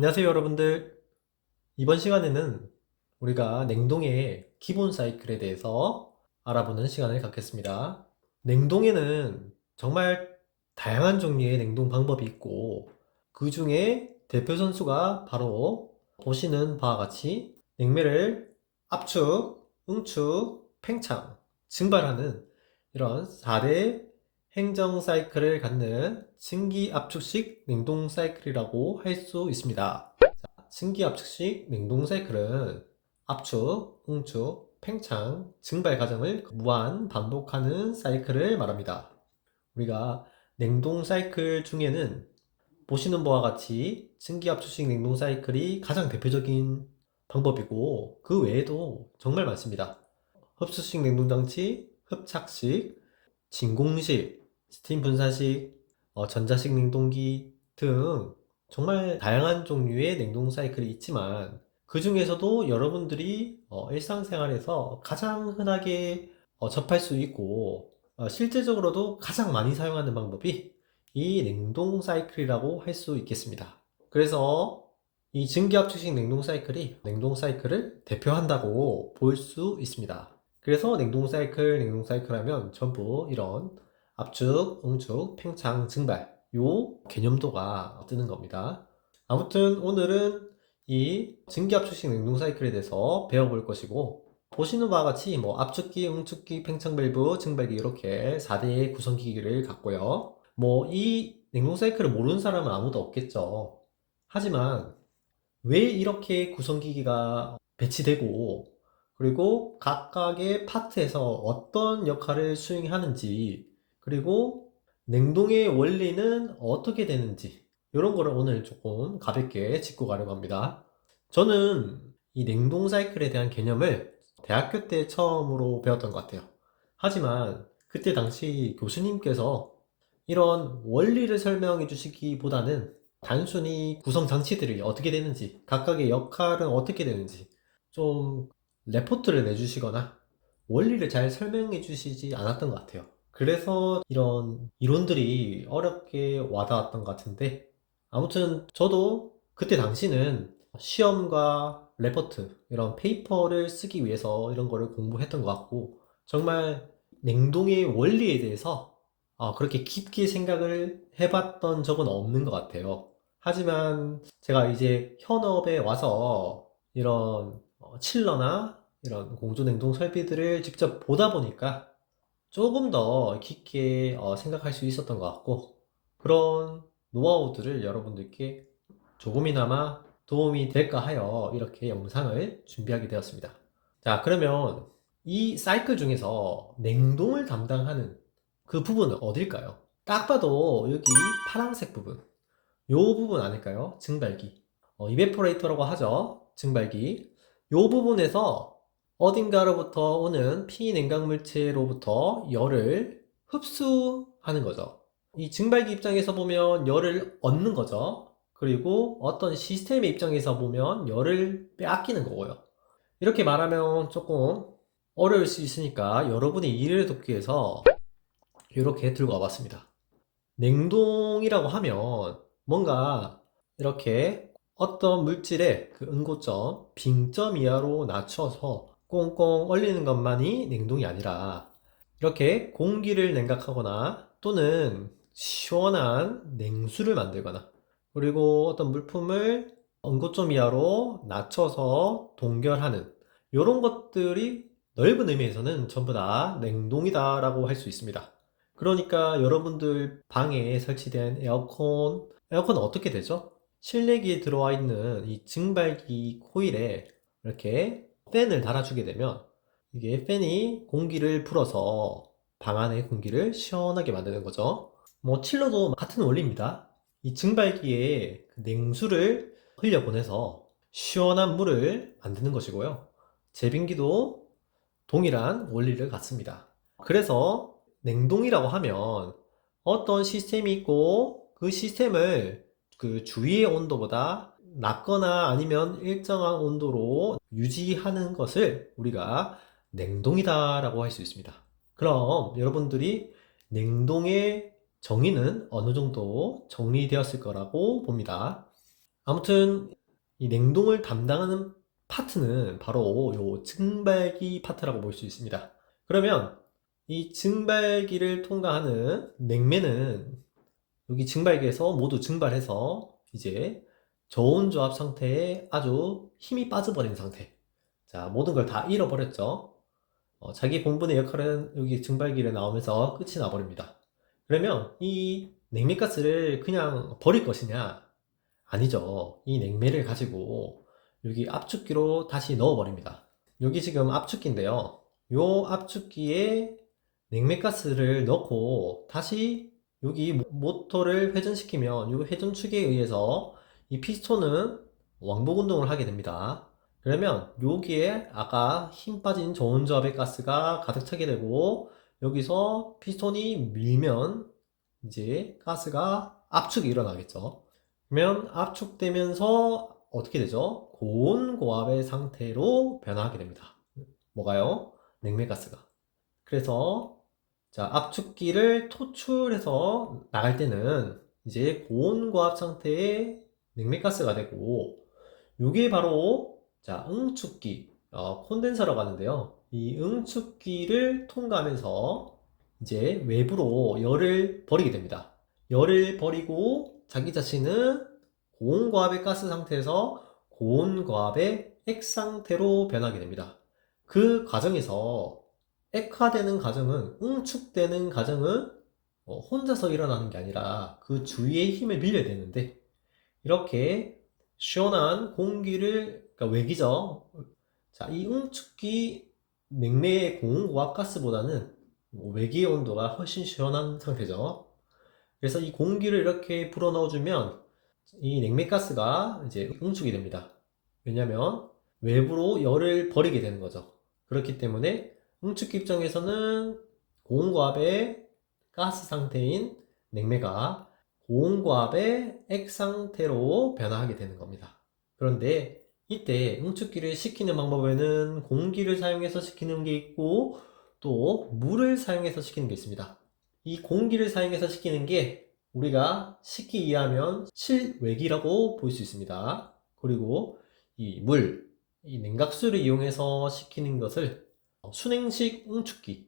안녕하세요, 여러분들. 이번 시간에는 우리가 냉동의 기본 사이클에 대해서 알아보는 시간을 갖겠습니다. 냉동에는 정말 다양한 종류의 냉동 방법이 있고, 그 중에 대표 선수가 바로 보시는 바와 같이 냉매를 압축, 응축, 팽창, 증발하는 이런 4대 행정 사이클을 갖는 증기압축식 냉동 사이클이라고 할 수 있습니다. 증기압축식 냉동 사이클은 압축, 응축, 팽창, 증발 과정을 무한 반복하는 사이클을 말합니다. 우리가 냉동 사이클 중에는 보시는 바와 같이 증기압축식 냉동 사이클이 가장 대표적인 방법이고, 그 외에도 정말 많습니다. 흡수식 냉동장치, 흡착식, 진공식, 스팀 분사식, 전자식 냉동기 등 정말 다양한 종류의 냉동 사이클이 있지만, 그 중에서도 여러분들이 일상생활에서 가장 흔하게 접할 수 있고, 실제적으로도 가장 많이 사용하는 방법이 이 냉동 사이클이라고 할 수 있겠습니다. 그래서 이 증기압축식 냉동 사이클이 냉동 사이클을 대표한다고 볼 수 있습니다. 그래서 냉동 사이클, 냉동 사이클 하면 전부 이런 압축, 응축, 팽창, 증발 요 개념도가 뜨는 겁니다. 아무튼 오늘은 이 증기압축식 냉동 사이클에 대해서 배워볼 것이고, 보시는 바와 같이 뭐 압축기, 응축기, 팽창 밸브, 증발기 이렇게 4대의 구성기기를 갖고요. 뭐 이 냉동 사이클을 모르는 사람은 아무도 없겠죠. 하지만 왜 이렇게 구성기기가 배치되고, 그리고 각각의 파트에서 어떤 역할을 수행하는지, 그리고 냉동의 원리는 어떻게 되는지, 이런 거를 오늘 조금 가볍게 짚고 가려고 합니다. 저는 이 냉동 사이클에 대한 개념을 대학교 때 처음으로 배웠던 것 같아요. 하지만 그때 당시 교수님께서 이런 원리를 설명해 주시기보다는 단순히 구성 장치들이 어떻게 되는지, 각각의 역할은 어떻게 되는지 좀 레포트를 내주시거나 원리를 잘 설명해 주시지 않았던 것 같아요. 그래서 이런 이론들이 어렵게 와닿았던 것 같은데, 아무튼 저도 그때 당시는 시험과 레포트, 이런 페이퍼를 쓰기 위해서 이런 거를 공부했던 것 같고, 정말 냉동의 원리에 대해서 그렇게 깊게 생각을 해봤던 적은 없는 것 같아요. 하지만 제가 이제 현업에 와서 이런 칠러나 이런 공조냉동 설비들을 직접 보다 보니까 조금 더 깊게 생각할 수 있었던 것 같고, 그런 노하우들을 여러분들께 조금이나마 도움이 될까 하여 이렇게 영상을 준비하게 되었습니다. 자, 그러면 이 사이클 중에서 냉동을 담당하는 그 부분은 어딜까요? 딱 봐도 여기 파란색 부분, 요 부분 아닐까요? 증발기. 이베포레이터라고 하죠. 증발기. 요 부분에서 어딘가로부터 오는 피냉각 물체로부터 열을 흡수하는 거죠. 이 증발기 입장에서 보면 열을 얻는 거죠. 그리고 어떤 시스템의 입장에서 보면 열을 빼앗기는 거고요. 이렇게 말하면 조금 어려울 수 있으니까 여러분이 이해를 돕기 위해서 이렇게 들고 와봤습니다. 냉동이라고 하면 뭔가 이렇게 어떤 물질의 그 응고점, 빙점 이하로 낮춰서 꽁꽁 얼리는 것만이 냉동이 아니라, 이렇게 공기를 냉각하거나 또는 시원한 냉수를 만들거나, 그리고 어떤 물품을 응고점 이하로 낮춰서 동결하는 이런 것들이 넓은 의미에서는 전부 다 냉동이다라고 할 수 있습니다. 그러니까 여러분들 방에 설치된 에어컨은 어떻게 되죠? 실내기에 들어와 있는 이 증발기 코일에 이렇게 팬을 달아주게 되면, 이게 팬이 공기를 불어서 방 안의 공기를 시원하게 만드는 거죠. 뭐 칠러도 같은 원리입니다. 이 증발기에 그 냉수를 흘려보내서 시원한 물을 만드는 것이고요. 제빙기도 동일한 원리를 갖습니다. 그래서 냉동이라고 하면 어떤 시스템이 있고, 그 시스템을 그 주위의 온도보다 낮거나 아니면 일정한 온도로 유지하는 것을 우리가 냉동이다 라고 할 수 있습니다. 그럼 여러분들이 냉동의 정의는 어느 정도 정리되었을 거라고 봅니다. 아무튼 이 냉동을 담당하는 파트는 바로 요 증발기 파트라고 볼 수 있습니다. 그러면 이 증발기를 통과하는 냉매는 여기 증발기에서 모두 증발해서 이제 저온조합 상태에 아주 힘이 빠져버린 상태. 자, 모든 걸 다 잃어버렸죠. 자기 본분의 역할은 여기 증발기를 나오면서 끝이 나버립니다. 그러면 이 냉매가스를 그냥 버릴 것이냐? 아니죠. 이 냉매를 가지고 여기 압축기로 다시 넣어버립니다. 여기 지금 압축기인데요. 요 압축기에 냉매가스를 넣고 다시 여기 모터를 회전시키면 이 회전축에 의해서 이 피스톤은 왕복 운동을 하게 됩니다. 그러면 여기에 아까 힘 빠진 저온조합의 가스가 가득 차게 되고 여기서 피스톤이 밀면 이제 가스가 압축이 일어나겠죠. 그러면 압축되면서 어떻게 되죠? 고온고압의 상태로 변화하게 됩니다. 뭐가요? 냉매가스가. 그래서 자, 압축기를 토출해서 나갈 때는 이제 고온고압 상태의 냉매가스가 되고 이게 바로 자, 응축기, 콘덴서라고 하는데요. 이 응축기를 통과하면서 이제 외부로 열을 버리게 됩니다. 열을 버리고 자기 자신은 고온고압의 가스 상태에서 고온고압의 액 상태로 변하게 됩니다. 그 과정에서 액화되는 과정은, 응축되는 과정은 혼자서 일어나는 게 아니라 그 주위의 힘을 빌려야 되는데 이렇게 시원한 공기를, 그러니까 외기죠. 자, 이 응축기 냉매의 고온고압 가스보다는 외기의 온도가 훨씬 시원한 상태죠. 그래서 이 공기를 이렇게 불어 넣어주면 이 냉매가스가 이제 응축이 됩니다. 왜냐면 외부로 열을 버리게 되는 거죠. 그렇기 때문에 응축기 입장에서는 고온고압의 가스 상태인 냉매가 고온고압의 액 상태로 변화하게 되는 겁니다. 그런데 이때 응축기를 식히는 방법에는 공기를 사용해서 식히는 게 있고 또 물을 사용해서 식히는 게 있습니다. 이 공기를 사용해서 식히는 게 우리가 쉽게 이해하면 실외기라고 볼 수 있습니다. 그리고 이 물, 이 냉각수를 이용해서 식히는 것을 순행식 응축기,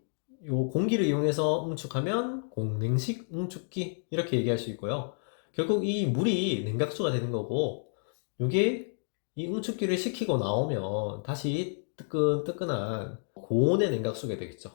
요 공기를 이용해서 응축하면 공냉식 응축기 이렇게 얘기할 수 있고요. 결국 이 물이 냉각수가 되는 거고 요게 이 응축기를 식히고 나오면 다시 뜨끈뜨끈한 고온의 냉각수가 되겠죠.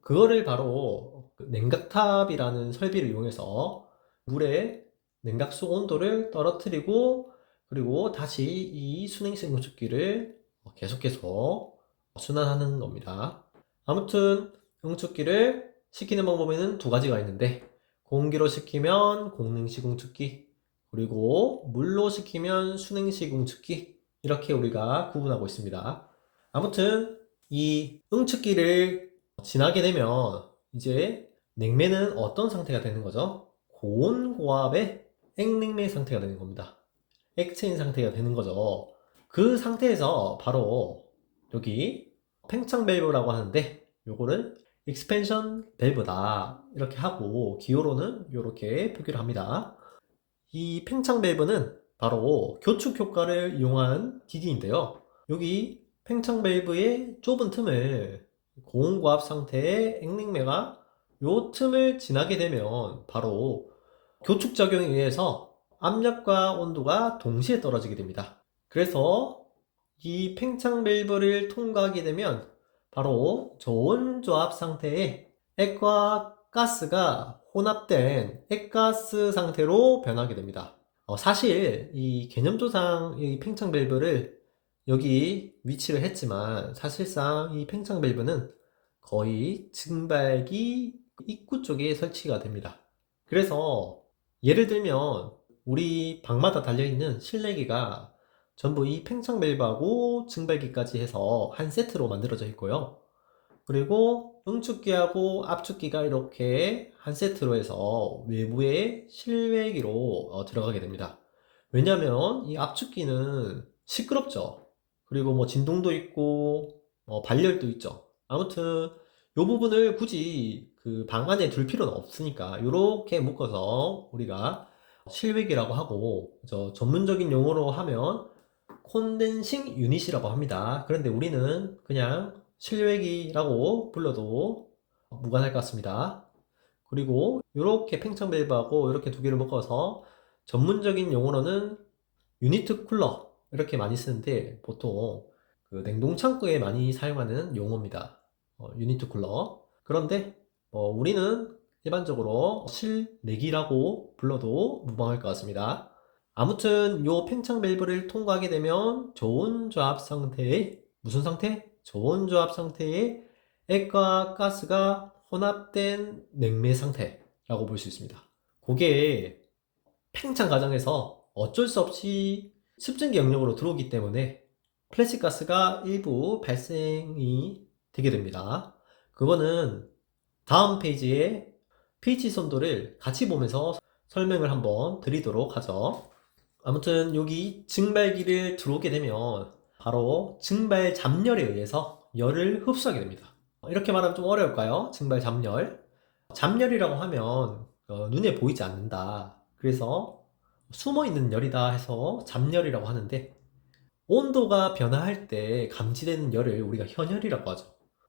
그거를 바로 냉각탑이라는 설비를 이용해서 물의 냉각수 온도를 떨어뜨리고 그리고 다시 이 순행식 응축기를 계속해서 순환하는 겁니다. 아무튼 응축기를 식히는 방법에는 두 가지가 있는데 공기로 식히면 공냉식 응축기 그리고 물로 식히면 순행식 응축기 이렇게 우리가 구분하고 있습니다. 아무튼 이 응축기를 지나게 되면 이제 냉매는 어떤 상태가 되는 거죠? 고온고압의 액냉매 상태가 되는 겁니다. 액체인 상태가 되는 거죠. 그 상태에서 바로 여기 팽창 밸브라고 하는데 요거를 익스펜션 밸브다 이렇게 하고 기호로는 이렇게 표기를 합니다. 이 팽창 밸브는 바로 교축 효과를 이용한 기기인데요. 여기 팽창 밸브의 좁은 틈을 고온고압 상태의 액냉매가 요 틈을 지나게 되면 바로 교축 작용에 의해서 압력과 온도가 동시에 떨어지게 됩니다. 그래서 이 팽창 밸브를 통과하게 되면 바로 저온조합 상태의 액과 가스가 혼합된 액가스 상태로 변하게 됩니다. 사실 이 개념조상 이 팽창 밸브를 여기 위치를 했지만 사실상 이 팽창 밸브는 거의 증발기 입구 쪽에 설치가 됩니다. 그래서 예를 들면 우리 방마다 달려있는 실내기가 전부 이 팽창 밸브하고 증발기까지 해서 한 세트로 만들어져 있고요. 그리고 응축기하고 압축기가 이렇게 한 세트로 해서 외부에 실외기로 들어가게 됩니다. 왜냐면 이 압축기는 시끄럽죠. 그리고 뭐 진동도 있고 발열도 있죠. 아무튼 이 부분을 굳이 그 방 안에 둘 필요는 없으니까 이렇게 묶어서 우리가 실외기라고 하고, 전문적인 용어로 하면 콘덴싱 유닛이라고 합니다. 그런데 우리는 그냥 실외기라고 불러도 무관할 것 같습니다. 그리고 이렇게 팽창 밸브하고 이렇게 두 개를 묶어서 전문적인 용어로는 유니트 쿨러 이렇게 많이 쓰는데, 보통 그 냉동 창고에 많이 사용하는 용어입니다. 유니트 쿨러. 그런데 우리는 일반적으로 실내기라고 불러도 무방할 것 같습니다. 아무튼 요 팽창 밸브를 통과하게 되면 좋은 조합 상태의, 무슨 상태? 좋은 조합 상태의 액과 가스가 혼합된 냉매 상태라고 볼 수 있습니다. 그게 팽창 과정에서 어쩔 수 없이 습증기 영역으로 들어오기 때문에 플래시 가스가 일부 발생이 되게 됩니다. 그거는 다음 페이지에 pH 선도를 같이 보면서 설명을 한번 드리도록 하죠. 아무튼 여기 증발기를 들어오게 되면 바로 증발 잡열에 의해서 열을 흡수하게 됩니다. 이렇게 말하면 좀 어려울까요? 증발 잡열. 잡열이라고 하면 눈에 보이지 않는다. 그래서 숨어 있는 열이다 해서 잡열이라고 하는데, 온도가 변화할 때 감지되는 열을 우리가 현열이라고 하죠.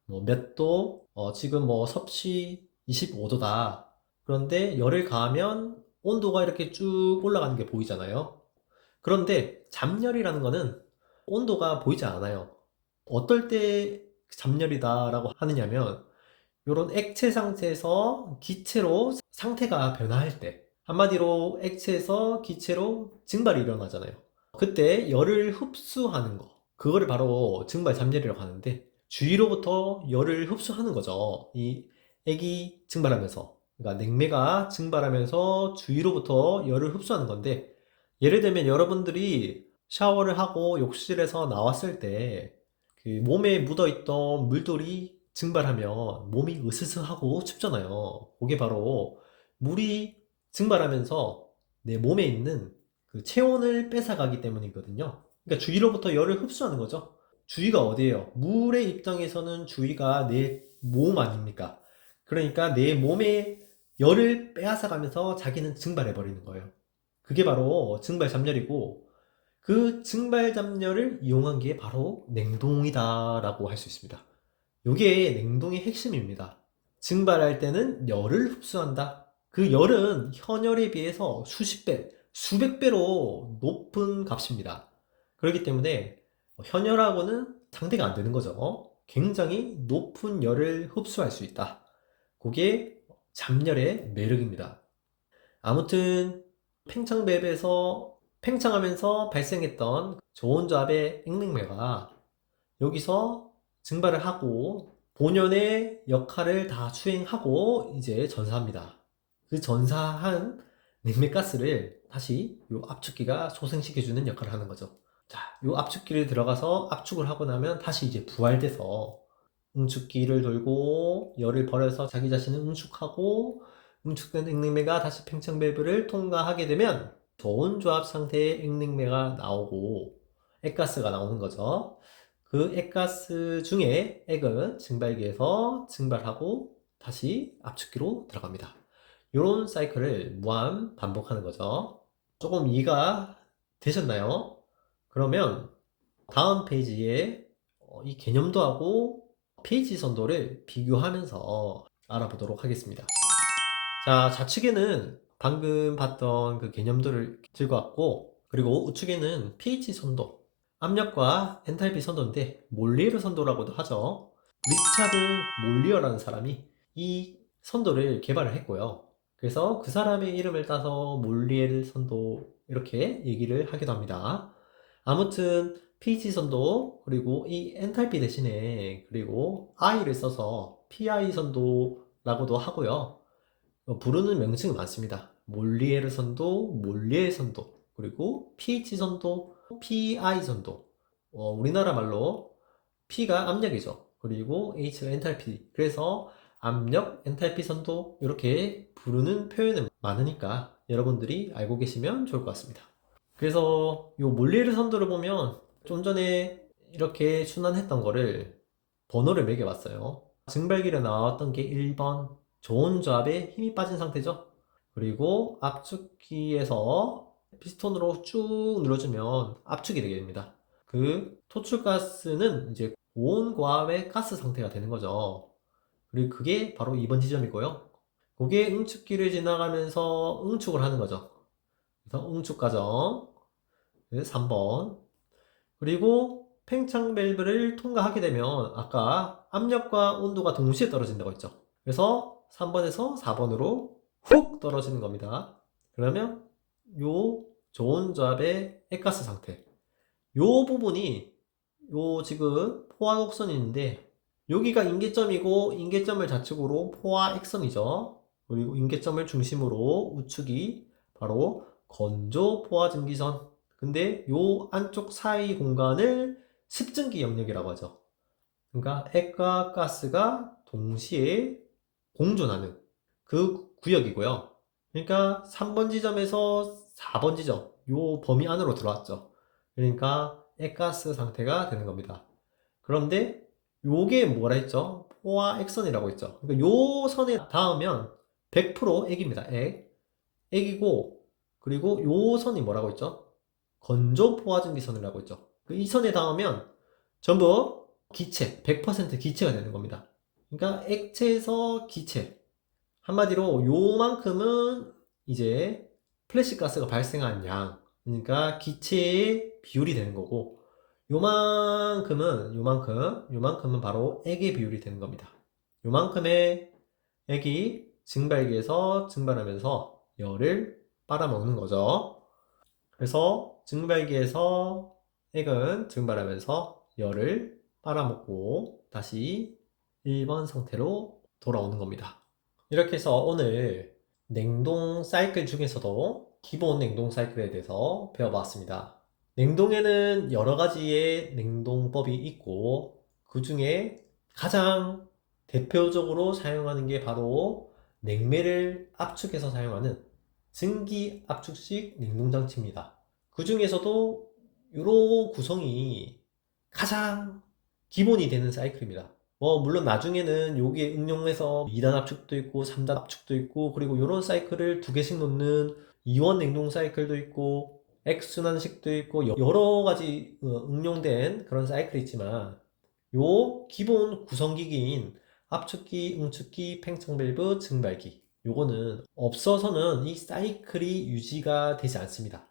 뭐 몇 도, 지금 뭐 섭씨 25도다. 그런데 열을 가하면 온도가 이렇게 쭉 올라가는 게 보이잖아요. 그런데 잡열이라는 거는 온도가 보이지 않아요. 어떨 때 잡열이다라고 하느냐면, 이런 액체 상태에서 기체로 상태가 변화할 때, 한마디로 액체에서 기체로 증발이 일어나잖아요. 그때 열을 흡수하는 거, 그거를 바로 증발 잠열이라고 하는데, 주위로부터 열을 흡수하는 거죠. 이 액이 증발하면서, 그러니까 냉매가 증발하면서 주위로부터 열을 흡수하는 건데, 예를 들면 여러분들이 샤워를 하고 욕실에서 나왔을 때 그 몸에 묻어있던 물들이 증발하면 몸이 으스스하고 춥잖아요. 그게 바로 물이 증발하면서 내 몸에 있는 그 체온을 뺏어가기 때문이거든요. 그러니까 주위로부터 열을 흡수하는 거죠. 주위가 어디예요? 물의 입장에서는 주위가 내 몸 아닙니까? 그러니까 내 몸에 열을 빼앗아가면서 자기는 증발해 버리는 거예요. 그게 바로 증발 잡열이고, 그 증발 잡열을 이용한 게 바로 냉동이다라고 할 수 있습니다. 이게 냉동의 핵심입니다. 증발할 때는 열을 흡수한다. 그 열은 현열에 비해서 수십 배, 수백 배로 높은 값입니다. 그렇기 때문에 현열하고는 상대가 안 되는 거죠. 굉장히 높은 열을 흡수할 수 있다. 그게 잡열의 매력입니다. 아무튼 팽창밸브에서 팽창하면서 발생했던 저온조합의 액냉매가 여기서 증발을 하고 본연의 역할을 다 수행하고 이제 전사합니다. 그 전사한 냉매가스를 다시 요 압축기가 소생시켜주는 역할을 하는 거죠. 자, 요 압축기를 들어가서 압축을 하고 나면 다시 이제 부활돼서 응축기를 돌고 열을 벌여서 자기 자신을 응축하고, 응축된 액냉매가 다시 팽창밸브를 통과하게 되면 좋은 조합 상태의 액냉매가 나오고 액가스가 나오는 거죠. 그 액가스 중에 액은 증발기에서 증발하고 다시 압축기로 들어갑니다. 이런 사이클을 무한 반복하는 거죠. 조금 이해가 되셨나요? 그러면 다음 페이지에 이 개념도하고 페이지 선도를 비교하면서 알아보도록 하겠습니다. 자, 좌측에는 방금 봤던 그 개념도를 들고왔고, 그리고 우측에는 pH 선도, 압력과 엔탈피 선도인데 몰리에르 선도라고도 하죠. 리차드 몰리어라는 사람이 이 선도를 개발을 했고요. 그래서 그 사람의 이름을 따서 몰리에르 선도 이렇게 얘기를 하기도 합니다. 아무튼 pH 선도, 그리고 이 엔탈피 대신에 그리고 I를 써서 PI 선도라고도 하고요. 부르는 명칭이 많습니다. 몰리에르 선도, 몰리에 선도, 그리고 pH 선도, PI 선도. 우리나라 말로 P가 압력이죠. 그리고 H가 엔탈피. 그래서 압력, 엔탈피 선도 이렇게 부르는 표현은 많으니까 여러분들이 알고 계시면 좋을 것 같습니다. 그래서 이 몰리에르 선도를 보면 좀 전에 이렇게 순환했던 거를 번호를 매겨봤어요. 증발기로 나왔던 게 1번, 좋은 조합에 힘이 빠진 상태죠. 그리고 압축기에서 피스톤으로 쭉 눌러주면 압축이 되게 됩니다. 그 토출가스는 이제 고온고압의 가스 상태가 되는 거죠. 그리고 그게 바로 2번 지점이고요. 그게 응축기를 지나가면서 응축을 하는 거죠. 그래서 응축 과정 3번. 그리고 팽창 밸브를 통과하게 되면 아까 압력과 온도가 동시에 떨어진다고 했죠. 그래서 3번에서 4번으로 훅 떨어지는 겁니다. 그러면 요 좋은 조합의 액가스 상태, 요 부분이 요 지금 포화 곡선인데 여기가 인계점이고 인계점을 좌측으로 포화 액선이죠. 그리고 인계점을 중심으로 우측이 바로 건조 포화 증기선. 근데 요 안쪽 사이 공간을 습증기 영역이라고 하죠. 그러니까 액과 가스가 동시에 공존하는 그 구역이고요. 그러니까 3번 지점에서 4번 지점, 요 범위 안으로 들어왔죠. 그러니까 액가스 상태가 되는 겁니다. 그런데 요게 뭐라 했죠? 포화 액선이라고 했죠. 그러니까 요 선에 닿으면 100% 액입니다. 액이고, 그리고 요 선이 뭐라고 했죠? 건조 포화 증기선이라고 했죠. 이 선에 닿으면 전부 기체, 100% 기체가 되는 겁니다. 그러니까 액체에서 기체. 한마디로 요만큼은 이제 플래시 가스가 발생한 양, 그러니까 기체의 비율이 되는 거고, 요만큼은 바로 액의 비율이 되는 겁니다. 요만큼의 액이 증발기에서 증발하면서 열을 빨아먹는 거죠. 그래서 증발기에서 액은 증발하면서 열을 빨아먹고 다시 1번 상태로 돌아오는 겁니다. 이렇게 해서 오늘 냉동 사이클 중에서도 기본 냉동 사이클에 대해서 배워봤습니다. 냉동에는 여러 가지의 냉동법이 있고 그 중에 가장 대표적으로 사용하는 게 바로 냉매를 압축해서 사용하는 증기 압축식 냉동장치입니다. 그 중에서도 이런 구성이 가장 기본이 되는 사이클입니다. 물론 나중에는 여기에 응용해서 2단 압축도 있고 3단 압축도 있고 그리고 이런 사이클을 2개씩 놓는 2원 냉동 사이클도 있고 X순환식도 있고 여러 가지 응용된 그런 사이클이 있지만 요 기본 구성기기인 압축기, 응축기, 팽창 밸브, 증발기 요거는 없어서는 이 사이클이 유지가 되지 않습니다.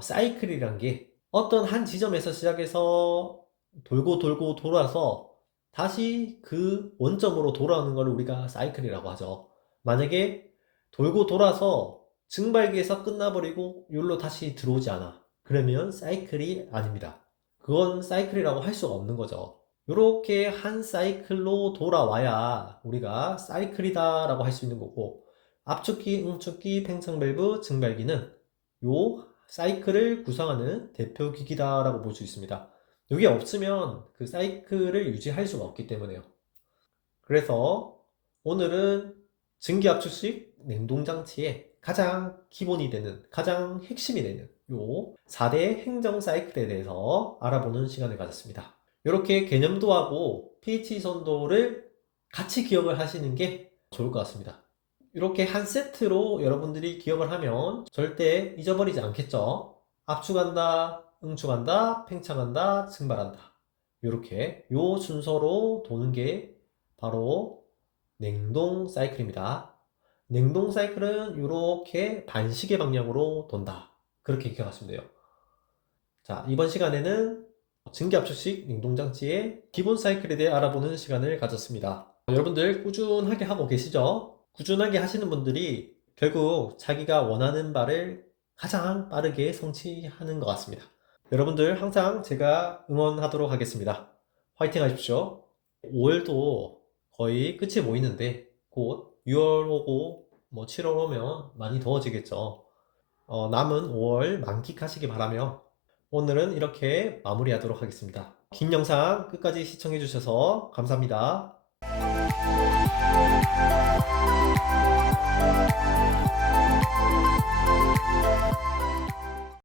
사이클이란 게 어떤 한 지점에서 시작해서 돌고 돌아서 다시 그 원점으로 돌아오는 걸 우리가 사이클이라고 하죠. 만약에 돌고 돌아서 증발기에서 끝나버리고 여기로 다시 들어오지 않아. 그러면 사이클이 아닙니다. 그건 사이클이라고 할 수가 없는 거죠. 이렇게 한 사이클로 돌아와야 우리가 사이클이다 라고 할 수 있는 거고, 압축기, 응축기, 팽창 밸브, 증발기는 요 사이클을 구성하는 대표 기기다 라고 볼 수 있습니다. 이게 없으면 그 사이클을 유지할 수가 없기 때문에요. 그래서 오늘은 증기압축식 냉동장치의 가장 기본이 되는, 가장 핵심이 되는 요 4대 행정 사이클에 대해서 알아보는 시간을 가졌습니다. 이렇게 개념도하고 pH 선도를 같이 기억을 하시는 게 좋을 것 같습니다. 이렇게 한 세트로 여러분들이 기억을 하면 절대 잊어버리지 않겠죠. 압축한다, 응축한다, 팽창한다, 증발한다. 이렇게 요 순서로 도는 게 바로 냉동 사이클입니다. 냉동 사이클은 이렇게 반시계 방향으로 돈다. 그렇게 기억하시면 돼요. 자, 이번 시간에는 증기압축식 냉동장치의 기본 사이클에 대해 알아보는 시간을 가졌습니다. 여러분들 꾸준하게 하고 계시죠? 꾸준하게 하시는 분들이 결국 자기가 원하는 바를 가장 빠르게 성취하는 것 같습니다. 여러분들 항상 제가 응원하도록 하겠습니다. 화이팅 하십시오. 5월도 거의 끝이 보이는데 곧 6월 오고 7월 오면 많이 더워지겠죠. 남은 5월 만끽하시기 바라며 오늘은 이렇게 마무리하도록 하겠습니다. 긴 영상 끝까지 시청해 주셔서 감사합니다.